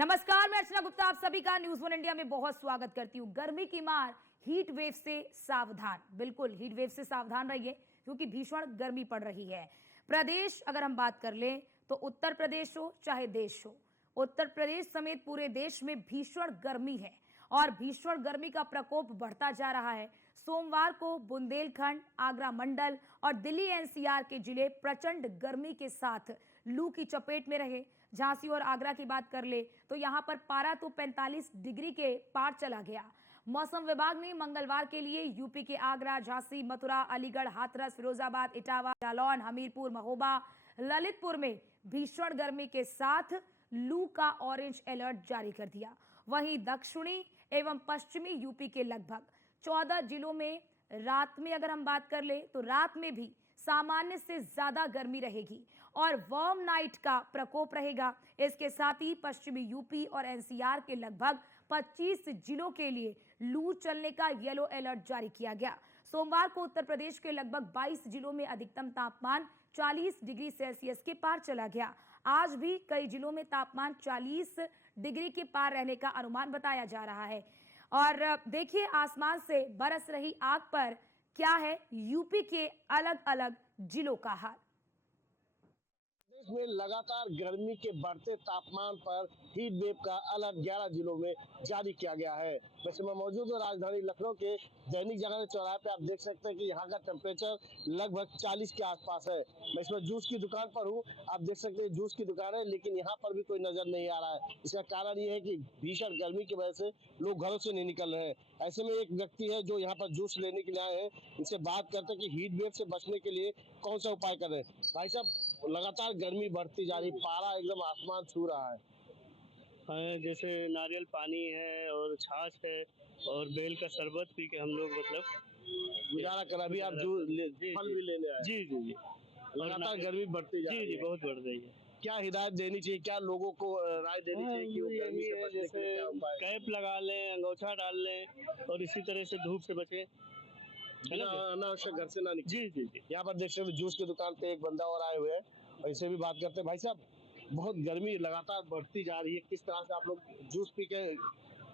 नमस्कार, मैं अर्चना गुप्ता आप सभी का न्यूज वन इंडिया में बहुत स्वागत करती हूँ। गर्मी की मार, हीट वेव से सावधान। बिल्कुल हीट वेव से सावधान रहिए क्योंकि भीषण गर्मी पड़ रही है। प्रदेश अगर हम बात कर लें तो उत्तर प्रदेश हो चाहे देश हो, उत्तर प्रदेश समेत पूरे देश में भीषण गर्मी है और भीषण गर्मी का प्रकोप बढ़ता जा रहा है। सोमवार को बुंदेलखंड, आगरा मंडल और दिल्ली एनसीआर के जिले प्रचंड गर्मी के साथ लू की चपेट में रहे। झांसी और आगरा की बात कर ले तो यहां पर पारा तो 45 डिग्री के पार चला गया। मौसम विभाग ने मंगलवार के लिए यूपी के आगरा, झांसी, मथुरा, अलीगढ़, हाथरस, फिरोजाबाद, इटावा, जालौन, हमीरपुर, महोबा, ललितपुर में भीषण गर्मी के साथ लू का ऑरेंज अलर्ट जारी कर दिया। वहीं दक्षिणी एवं पश्चिमी यूपी के लगभग 14 जिलों में रात में अगर हम बात कर ले तो रात में भी सामान्य से ज्यादा गर्मी रहेगी और वार्म नाइट का प्रकोप रहेगा। इसके साथ ही पश्चिमी यूपी और एनसीआर के लगभग 25 जिलों के लिए लू चलने का येलो अलर्ट जारी किया गया। सोमवार को उत्तर प्रदेश के लगभग 22 जिलों में अधिकतम तापमान 40 डिग्री सेल्सियस के पार चला गया। आज भी कई जिलों में तापमान 40 डिग्री के पार रहने का अनुमान बताया जा रहा है। और देखिए आसमान से बरस रही आग पर क्या है यूपी के अलग अलग जिलों का हाल। प्रदेश में लगातार गर्मी के बढ़ते तापमान पर हीट वेव का अलर्ट 11 जिलों में जारी किया गया है। वैसे मैं मौजूद हूँ राजधानी लखनऊ के दैनिक जागरण चौराहे पे। आप देख सकते हैं कि यहाँ का टेम्परेचर लगभग 40 के आसपास है। मैं इसमें जूस की दुकान पर हूँ। आप देख सकते हैं जूस की दुकान है, लेकिन यहाँ पर भी कोई नजर नहीं आ रहा है। इसका कारण ये है कि भीषण गर्मी की वजह से लोग घरों से नहीं निकल रहे हैं। ऐसे में एक व्यक्ति है जो यहाँ पर जूस लेने के लिए आए हैं। इनसे बात करते हैं कि हीट वेव से बचने के लिए कौन सा उपाय करें। भाई साहब, लगातार गर्मी बढ़ती जा रही, पारा एकदम आसमान छू रहा है। जैसे नारियल पानी है और छाछ है और बेल का शरबत पी के हम लोग मतलब गुजारा कर। अभी आप फल भी लेने आए? जी जी जी। लगातार गर्मी बढ़ती जा जी रही जी है। बहुत बढ़ रही है। क्या हिदायत देनी चाहिए, क्या लोगों को राय देनी चाहिए कि वो गर्मी से बचने के लिए क्या उपाय? कैप लगा लें, अंगोछा डाल लें और इसी तरह से धूप से बचें। बिना अनावश्यक घर से ना निकले। जी जी जी। यहाँ पर देख सकते जूस की दुकान पे एक बंदा और आए हुए हैं और इसे भी बात करते हैं। भाई साहब, बहुत गर्मी लगातार बढ़ती जा रही है, किस तरह से आप लोग जूस पी के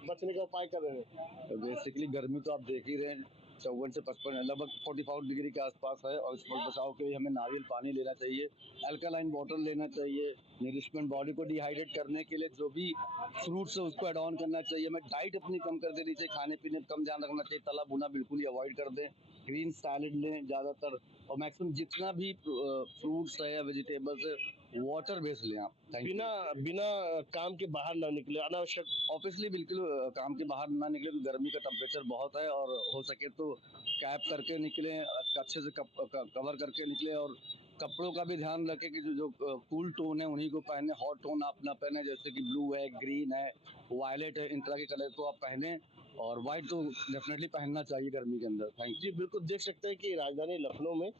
बचने का उपाय कर रहे हैं? तो बेसिकली गर्मी तो आप देख ही रहे हैं, 54 से 55 लगभग 45 डिग्री के आसपास है। और इस पर बचाव के लिए हमें नारियल पानी लेना चाहिए, अल्कलाइन वाटर लेना चाहिए, नरिशमेंट बॉडी को डिहाइड्रेट करने के लिए जो भी फ्रूट्स है उसको एड ऑन करना चाहिए। हमें डाइट अपनी कम कर देनी चाहिए, खाने पीने में कम ध्यान रखना चाहिए, तला भुना बिल्कुल ही अवॉइड कर दें, ग्रीन सैलेड लें ज़्यादातर, और मैक्सिमम जितना भी फ्रूट्स है या वेजिटेबल्स है वाटर बेस लें आप। बिना काम के बाहर ना निकले, अनावश्यक। ऑब्वियसली बिल्कुल काम के बाहर ना निकले, तो गर्मी का टेम्परेचर बहुत है और हो सके तो कैप करके निकलें, अच्छे से कवर करके निकले, और कपड़ों का भी ध्यान रखें कि जो कूल टोन है उन्हीं को पहने, हॉट टोन आप ना पहने, जैसे कि ब्लू है, ग्रीन है, वायलेट है, इन तरह के कलर को आप पहने, और व्हाइट तो डेफिनेटली पहनना चाहिए गर्मी के अंदर। थैंक जी बिल्कुल, देख सकते हैं कि राजधानी लखनऊ में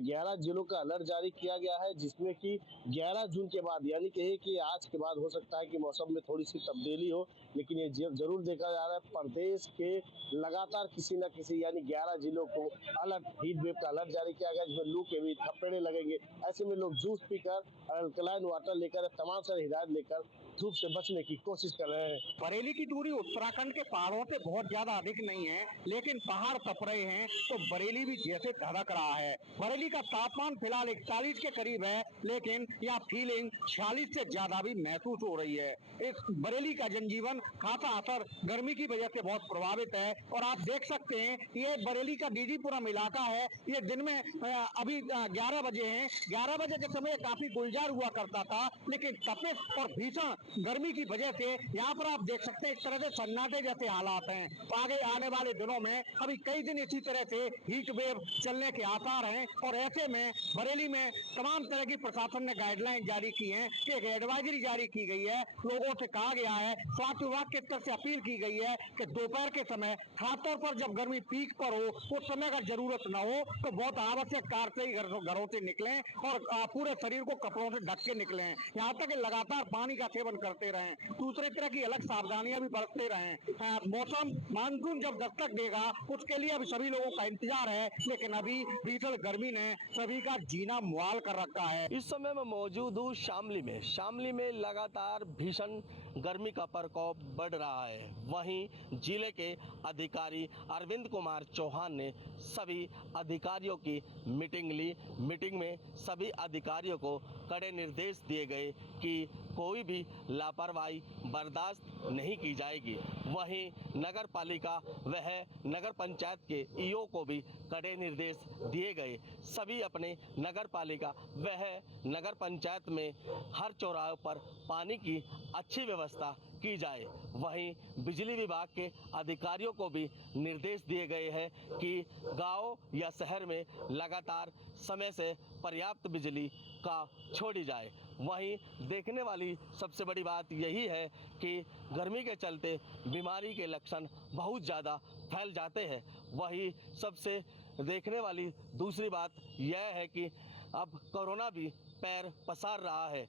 11 जिलों का अलर्ट जारी किया गया है, जिसमें कि 11 जून के बाद यानी कि आज के बाद हो सकता है कि मौसम में थोड़ी सी तब्दीली हो, लेकिन ये जरूर देखा जा रहा है प्रदेश के लगातार किसी न किसी यानी 11 जिलों को अलर्ट हीट वेव का अलर्ट जारी किया गया, जिसमें लू के भी थपेड़े लगेंगे। ऐसे में लोग जूस पीकर, अल्कलाइन वाटर लेकर, तमाम सारी हिदायत लेकर धूप से बचने की कोशिश कर रहे हैं। बरेली की दूरी उत्तराखंड के पहाड़ों से बहुत ज्यादा अधिक नहीं है, लेकिन पहाड़ तप रहे हैं तो बरेली भी जैसे धड़क रहा है। बरेली का तापमान फिलहाल 41 के करीब है, लेकिन यह फीलिंग 46 से ज्यादा भी महसूस हो रही है। इस बरेली का जनजीवन खासा असर गर्मी की वजह से बहुत प्रभावित है। और आप देख सकते हैं ये बरेली का डीजीपुरम इलाका है। ये दिन में अभी 11 बजे हैं। 11 बजे के समय काफी गुलजार हुआ करता था, लेकिन तपिश और भीषण गर्मी की वजह से यहाँ पर आप देख सकते हैं इस तरह से सन्नाटे जैसे हालात हैं। आगे आने वाले दिनों में अभी कई दिन इसी तरह से हीट वेव चलने के आसार हैं, और ऐसे में बरेली में तमाम तरह की प्रशासन ने गाइडलाइन जारी की हैं, कि एक एडवाइजरी जारी की गई है। लोगों से कहा गया है, स्वास्थ्य विभाग की तरफ से अपील की गई है कि दोपहर के समय खासतौर पर जब गर्मी पीक पर हो उस समय अगर जरूरत न हो तो बहुत आवश्यक कार से ही घरों से निकलें और पूरे शरीर को कपड़ों से ढक के निकलें। यहाँ तक लगातार पानी का सेवन करते रहें, दूसरे तरह की अलग सावधानियां भी बरतते रहें। मौसम मानसून जब दस्तक देगा उसके लिए अभी सभी लोगों का इंतजार है, लेकिन अभी भीषण गर्मी ने सभी का जीना मुहाल कर रखा है। इस समय मैं मौजूद हूँ शामली में। शामली में लगातार भीषण गर्मी का प्रकोप बढ़ रहा है। वहीं जिले के अधिकारी अरविंद कुमार चौहान ने सभी अधिकारियों की मीटिंग ली। मीटिंग में सभी अधिकारियों को कड़े निर्देश दिए गए कि कोई भी लापरवाही बर्दाश्त नहीं की जाएगी। वहीं नगर पालिका वह नगर पंचायत के ईओ को भी कड़े निर्देश दिए गए। सभी अपने नगर पालिका वह नगर पंचायत में हर चौराहे पर पानी की अच्छी व्यवस्था की जाए। वहीं बिजली विभाग के अधिकारियों को भी निर्देश दिए गए हैं कि गांव या शहर में लगातार समय से पर्याप्त बिजली का छोड़ी जाए। वहीं देखने वाली सबसे बड़ी बात यही है कि गर्मी के चलते बीमारी के लक्षण बहुत ज़्यादा फैल जाते हैं। वहीं सबसे देखने वाली दूसरी बात यह है कि अब कोरोना भी पैर पसार रहा है।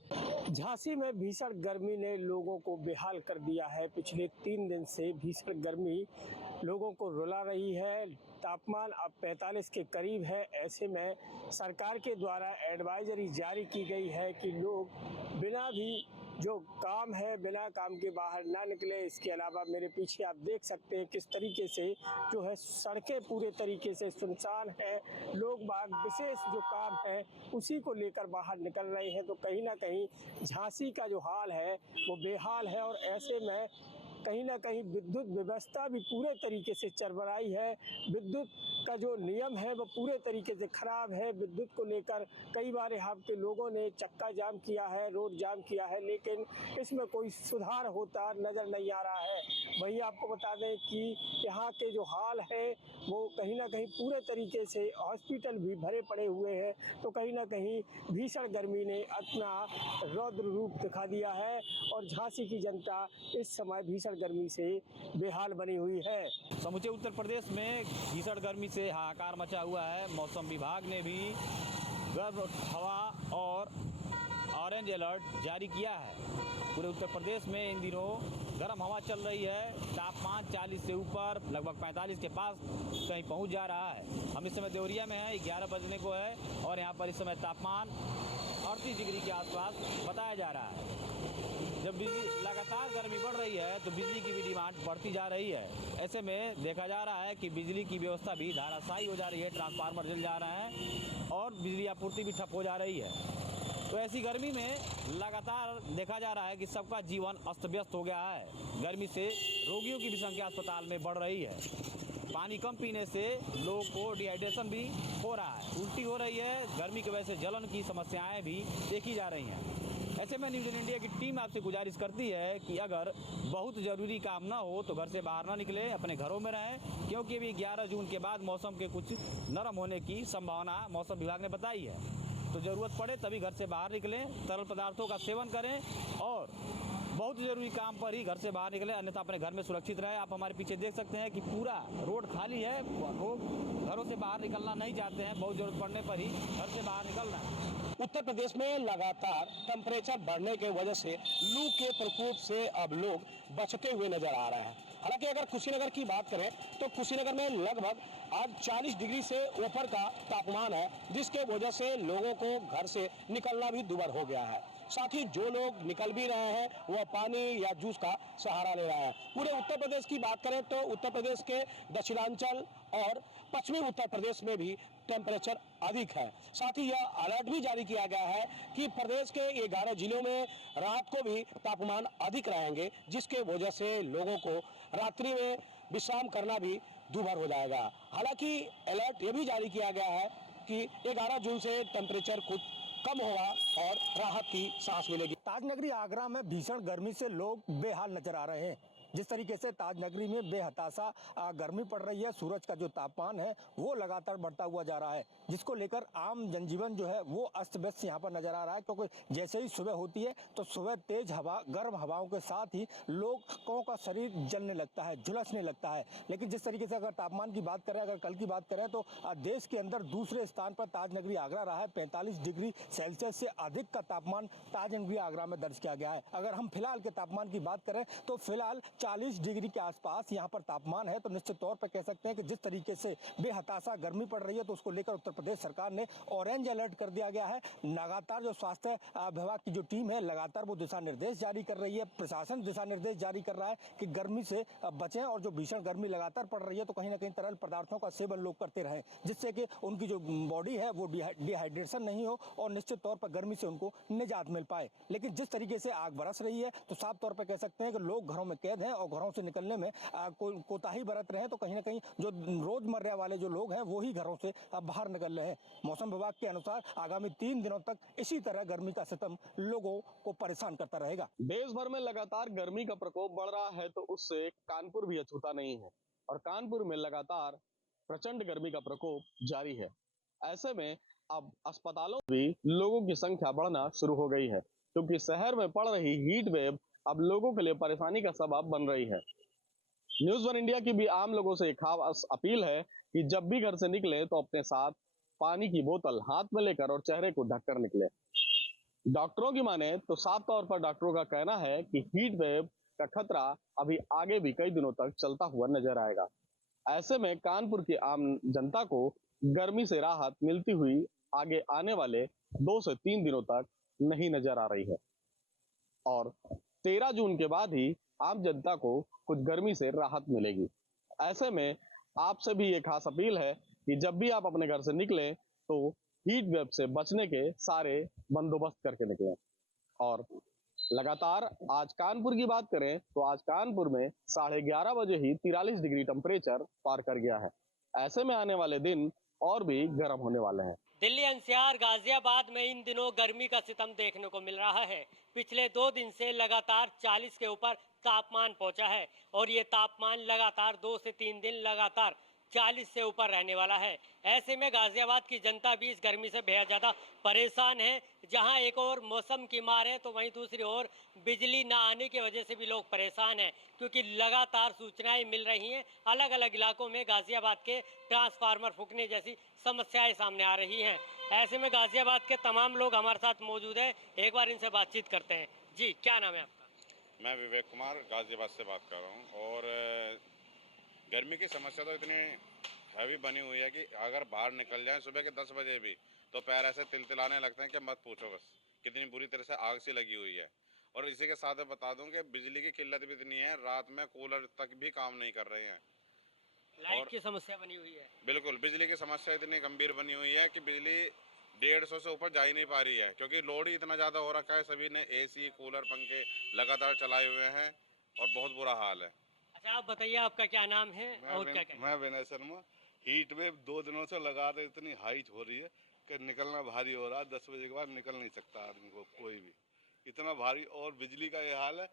झांसी में भीषण गर्मी ने लोगों को बेहाल कर दिया है। पिछले 3 दिन से भीषण गर्मी लोगों को रुला रही है। तापमान अब 45 के करीब है। ऐसे में सरकार के द्वारा एडवाइजरी जारी की गई है कि लोग बिना भी जो काम है बिना काम के बाहर ना निकले। इसके अलावा मेरे पीछे आप देख सकते हैं किस तरीके से जो है सड़कें पूरे तरीके से सुनसान है। लोग बाग विशेष जो काम है उसी को लेकर बाहर निकल रहे हैं। तो कहीं ना कहीं झांसी का जो हाल है वो बेहाल है। और ऐसे में कहीं ना कहीं विद्युत व्यवस्था भी पूरे तरीके से चरमराई है। विद्युत का जो नियम है वो पूरे तरीके से खराब है। विद्युत को लेकर कई बार यहाँ के लोगों ने चक्का जाम किया है, रोड जाम किया है, लेकिन इसमें कोई सुधार होता नज़र नहीं आ रहा है। वही आपको बता दें कि यहाँ के जो हाल है वो कहीं ना कहीं पूरे तरीके से हॉस्पिटल भी भरे पड़े हुए हैं। तो कहीं ना कहीं भीषण गर्मी ने अपना रौद्र रूप दिखा दिया है और झांसी की जनता इस समय भीषण गर्मी से बेहाल बनी हुई है। समूचे उत्तर प्रदेश में भीषण गर्मी से हाहाकार मचा हुआ है। मौसम विभाग ने भी गर्म हवा और ऑरेंज अलर्ट जारी किया है। पूरे उत्तर प्रदेश में इन दिनों गर्म हवा चल रही है। तापमान 40 से ऊपर लगभग 45 के पास कहीं पहुंच जा रहा है। हम इस समय देवरिया में हैं, 11 बजने को है और यहाँ पर इस समय तापमान 38 डिग्री के आसपास बताया जा रहा है। जब बिजली लगातार गर्मी बढ़ रही है तो बिजली की भी डिमांड बढ़ती जा रही है। ऐसे में देखा जा रहा है कि बिजली की व्यवस्था भी धाराशायी हो जा रही है। ट्रांसफार्मर जल जा रहे हैं और बिजली आपूर्ति भी ठप हो जा रही है। तो ऐसी गर्मी में लगातार देखा जा रहा है कि सबका जीवन अस्त व्यस्त हो गया है। गर्मी से रोगियों की भी संख्या अस्पताल में बढ़ रही है। पानी कम पीने से लोगों को डिहाइड्रेशन भी हो रहा है, उल्टी हो रही है। गर्मी की वजह से जलन की समस्याएं भी देखी जा रही हैं। ऐसे में न्यूज़ इंडिया की टीम आपसे गुजारिश करती है कि अगर बहुत ज़रूरी काम ना हो तो घर से बाहर ना निकले, अपने घरों में रहें, क्योंकि अभी 11 जून के बाद मौसम के कुछ नरम होने की संभावना मौसम विभाग ने बताई है। तो ज़रूरत पड़े तभी घर से बाहर निकलें, तरल पदार्थों का सेवन करें और बहुत ज़रूरी काम पर ही घर से बाहर निकलें, अन्यथा अपने घर में सुरक्षित रहें। आप हमारे पीछे देख सकते हैं कि पूरा रोड खाली है। लोग घरों से बाहर निकलना नहीं चाहते हैं, बहुत ज़रूरत पड़ने पर ही घर से बाहर निकलना है। उत्तर प्रदेश में लगातार टेम्परेचर बढ़ने की वजह से लू के प्रकोप से अब लोग बचते हुए नजर आ रहे हैं। हालांकि अगर कुशीनगर की बात करें तो कुशीनगर में लगभग आज 40 डिग्री से ऊपर का तापमान है, जिसके वजह से लोगों को घर से निकलना भी दुभर हो गया है। साथ ही जो लोग निकल भी रहे हैं वह पानी या जूस का सहारा ले रहे हैं। पूरे उत्तर प्रदेश की बात करें तो उत्तर प्रदेश के दक्षिणांचल और पश्चिमी उत्तर प्रदेश में भी टेम्परेचर अधिक है। साथ ही यह अलर्ट भी जारी किया गया है कि प्रदेश के 11 जिलों में रात को भी तापमान अधिक रहेंगे, जिसके वजह से लोगों को रात्रि में विश्राम करना भी दुभर हो जाएगा। हालांकि अलर्ट ये भी जारी किया गया है कि 11 जून से टेम्परेचर कुछ कम होगा और राहत की सांस मिलेगी। ताजनगरी आगरा में भीषण गर्मी से लोग बेहाल नजर आ रहे हैं। जिस तरीके से ताजनगरी में बेहताशा गर्मी पड़ रही है, सूरज का जो तापमान है वो लगातार बढ़ता हुआ जा रहा है, जिसको लेकर आम जनजीवन जो है वो अस्त व्यस्त यहाँ पर नजर आ रहा है। क्योंकि जैसे ही सुबह होती है तो सुबह तेज हवा, गर्म हवाओं के साथ ही लोगों का शरीर जलने लगता है, झुलसने लगता है। लेकिन जिस तरीके से अगर तापमान की बात करें, अगर कल की बात करें तो देश के अंदर दूसरे स्थान पर ताजनगरी आगरा रहा है। 45 डिग्री सेल्सियस से अधिक का तापमान ताजनगरी आगरा में दर्ज किया गया है। अगर हम फिलहाल के तापमान की बात करें तो फिलहाल 40 डिग्री के आसपास यहाँ पर तापमान है, तो निश्चित तौर पर कह सकते हैं कि जिस तरीके से बेहताशा गर्मी पड़ रही है, तो उसको लेकर उत्तर प्रदेश सरकार ने ऑरेंज अलर्ट कर दिया गया है। लगातार जो स्वास्थ्य विभाग की जो टीम है, लगातार वो दिशा निर्देश जारी कर रही है, प्रशासन दिशा निर्देश जारी कर रहा है कि गर्मी से बचें, और जो भीषण गर्मी लगातार पड़ रही है तो कहीं ना कहीं तरल पदार्थों का सेवन लोग करते रहें, जिससे कि उनकी जो बॉडी है वो डिहाइड्रेशन नहीं हो और निश्चित तौर पर गर्मी से उनको निजात मिल पाए। लेकिन जिस तरीके से आग बरस रही है, तो साफ तौर पर कह सकते हैं कि लोग घरों में कैद हैं और घरों से निकलने में कोताही बरत रहे हैं, तो कहीं ना कहीं जो रोजमर्रा वाले जो लोग हैं वो ही घरों से बाहर निकल रहे हैं। मौसम विभाग के अनुसार आगामी 3 दिनों तक इसी तरह गर्मी का सितम लोगों को परेशान करता रहेगा। देश भर में लगातार गर्मी का प्रकोप बढ़ रहा है, तो उससे कानपुर भी अछूता नहीं है और कानपुर में लगातार प्रचंड गर्मी का प्रकोप जारी है। ऐसे में अब अस्पतालों में भी लोगों की संख्या बढ़ना शुरू हो गई है, क्योंकि शहर में पड़ रही हीट वेव अब लोगों के लिए परेशानी का सबब बन रही है। न्यूज़ वन इंडिया की भी आम लोगों से एक खास अपील है कि जब भी घर से निकले तो अपने साथ पानी की बोतल हाथ में लेकर और चेहरे को ढककर निकले। डॉक्टरों की माने तो साफ तौर पर डॉक्टरों का कहना है कि हीट वेव का खतरा अभी आगे भी कई दिनों तक चलता हुआ नजर आएगा। ऐसे में कानपुर की आम जनता को गर्मी से राहत मिलती हुई आगे आने वाले 2 से 3 दिनों तक नहीं नजर आ रही है और 13 जून के बाद ही आम जनता को कुछ गर्मी से राहत मिलेगी। ऐसे में आपसे भी ये खास अपील है कि जब भी आप अपने घर से निकलें तो हीट वेव से बचने के सारे बंदोबस्त करके निकलें। और लगातार आज कानपुर की बात करें तो आज कानपुर में 11:30 बजे ही 43 डिग्री टेम्परेचर पार कर गया है। ऐसे में आने वाले दिन और भी गर्म होने वाले हैं। दिल्ली एनसीआर गाजियाबाद में इन दिनों गर्मी का सितम देखने को मिल रहा है। पिछले 2 दिन से लगातार 40 के ऊपर तापमान पहुंचा है और ये तापमान लगातार 2 से 3 दिन लगातार 40 से ऊपर रहने वाला है। ऐसे में गाजियाबाद की जनता भी इस गर्मी से बेहद ज़्यादा परेशान है। जहां एक और मौसम की मार है, तो वहीं दूसरी ओर बिजली ना आने की वजह से भी लोग परेशान हैं, क्योंकि लगातार सूचनाएं मिल रही हैं अलग अलग इलाकों में गाजियाबाद के ट्रांसफार्मर फूकने जैसी समस्याएं सामने आ रही हैं। ऐसे में गाजियाबाद के तमाम लोग हमारे साथ मौजूद हैं, एक बार इनसे बातचीत करते हैं। जी, क्या नाम है आपका? मैं विवेक कुमार गाजियाबाद से बात कर रहा हूँ। और गर्मी की समस्या तो इतनी हैवी बनी हुई है कि अगर बाहर निकल जाएं सुबह के 10 बजे भी तो पैर ऐसे तिलतिलाने लगते हैं कि मत पूछो, बस कितनी बुरी तरह से आग सी लगी हुई है। और इसी के साथ बता दूं कि बिजली की किल्लत भी इतनी है, रात में कूलर तक भी काम नहीं कर रहे हैं। लाइट की समस्या बनी हुई है। बिल्कुल, बिजली की समस्या इतनी गंभीर बनी हुई है कि बिजली 150 से ऊपर जा ही नहीं पा रही है, क्योंकि लोड ही इतना ज़्यादा हो रखा है। सभी ने एसी, कूलर, पंखे लगातार चलाए हुए हैं और बहुत बुरा हाल है। अच्छा, आप बताइए आपका क्या नाम है और क्या मैं विनय शर्मा। हीट वेव 2 दिनों से लगातार इतनी हाई हो रही है कि निकलना भारी हो रहा है। 10 बजे के बाद निकल नहीं सकता आदमी को कोई भी, इतना भारी। और बिजली का ये हाल है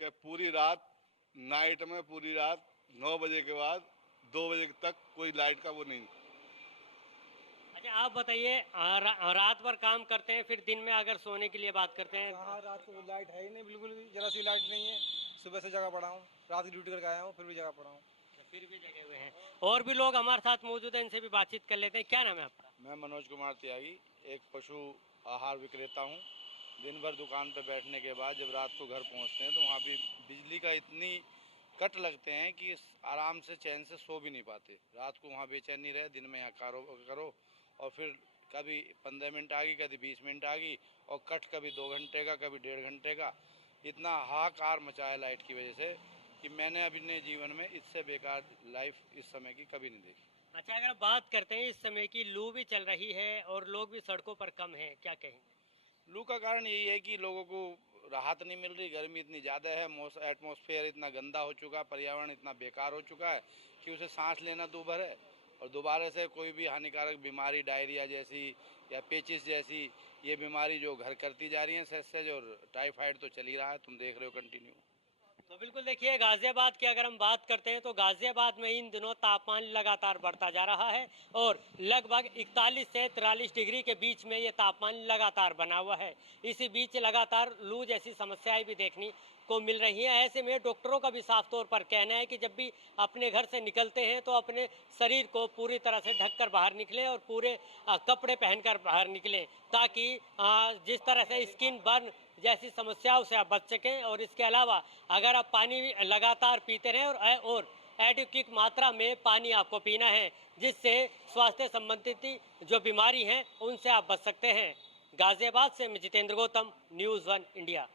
कि पूरी रात नाइट में पूरी रात 9 बजे के बाद 2 बजे तक कोई लाइट का वो नहीं। अच्छा, आप बताइए, रात भर काम करते हैं, फिर दिन में अगर सोने के लिए बात करते हैं? हाँ, रात को लाइट है ही नहीं, बिल्कुल भी जरा सी लाइट नहीं है। सुबह से जगह पड़ा हूँ, रात की ड्यूटी करके आया हूँ, फिर भी जगह पड़ा हूँ। फिर भी जगे हुए हैं। और भी लोग हमारे साथ मौजूद हैं, इनसे भी बातचीत कर लेते हैं। क्या नाम है आपका? मैं मनोज कुमार त्यागी, एक पशु आहार विक्रेता हूँ। दिन भर दुकान पर बैठने के बाद जब रात को घर पहुँचते हैं तो वहाँ भी बिजली का इतनी कट लगते हैं कि आराम से चैन से सो भी नहीं पाते। रात को वहाँ बेचैनी रहे, दिन में यहाँ करो और फिर कभी 15 मिनट आ गई, कभी 20 मिनट आ गई, और कट कभी 2 घंटे का, कभी 1.5 घंटे का। इतना हाहाकार मचा है लाइट की वजह से कि मैंने अपने जीवन में इससे बेकार लाइफ इस समय की कभी नहीं देखी। अच्छा, अगर बात करते हैं इस समय की, लू भी चल रही है और लोग भी सड़कों पर कम हैं, क्या कहेंगे? लू का कारण यही है कि लोगों को राहत नहीं मिल रही। गर्मी इतनी ज़्यादा है, एटमॉस्फेयर इतना गंदा हो चुका है, पर्यावरण इतना बेकार हो चुका है कि उसे सांस लेना दूभर है। और दोबारा से कोई भी हानिकारक बीमारी, डायरिया जैसी या पेचिस जैसी ये बीमारी जो घर करती जा रही है सेज, और टाइफाइड तो चल ही रहा है, तुम देख रहे हो कंटिन्यू। तो बिल्कुल देखिए, गाजियाबाद की अगर हम बात करते हैं तो गाजियाबाद में इन दिनों तापमान लगातार बढ़ता जा रहा है और लगभग 41 से 43 डिग्री के बीच में ये तापमान लगातार बना हुआ है। इसी बीच लगातार लू जैसी समस्याएं भी देखने को मिल रही हैं। ऐसे में डॉक्टरों का भी साफ तौर पर कहना है कि जब भी अपने घर से निकलते हैं तो अपने शरीर को पूरी तरह से ढककर बाहर निकलें और पूरे कपड़े पहनकर बाहर निकलें, ताकि जिस तरह से स्किन बर्न जैसी समस्याओं से आप बच सकें। और इसके अलावा अगर आप पानी लगातार पीते रहें और एडिक्विक मात्रा में पानी आपको पीना है, जिससे स्वास्थ्य संबंधित जो बीमारी हैं उनसे आप बच सकते हैं। गाजियाबाद से मैं जितेंद्र गौतम, न्यूज़ 1 इंडिया।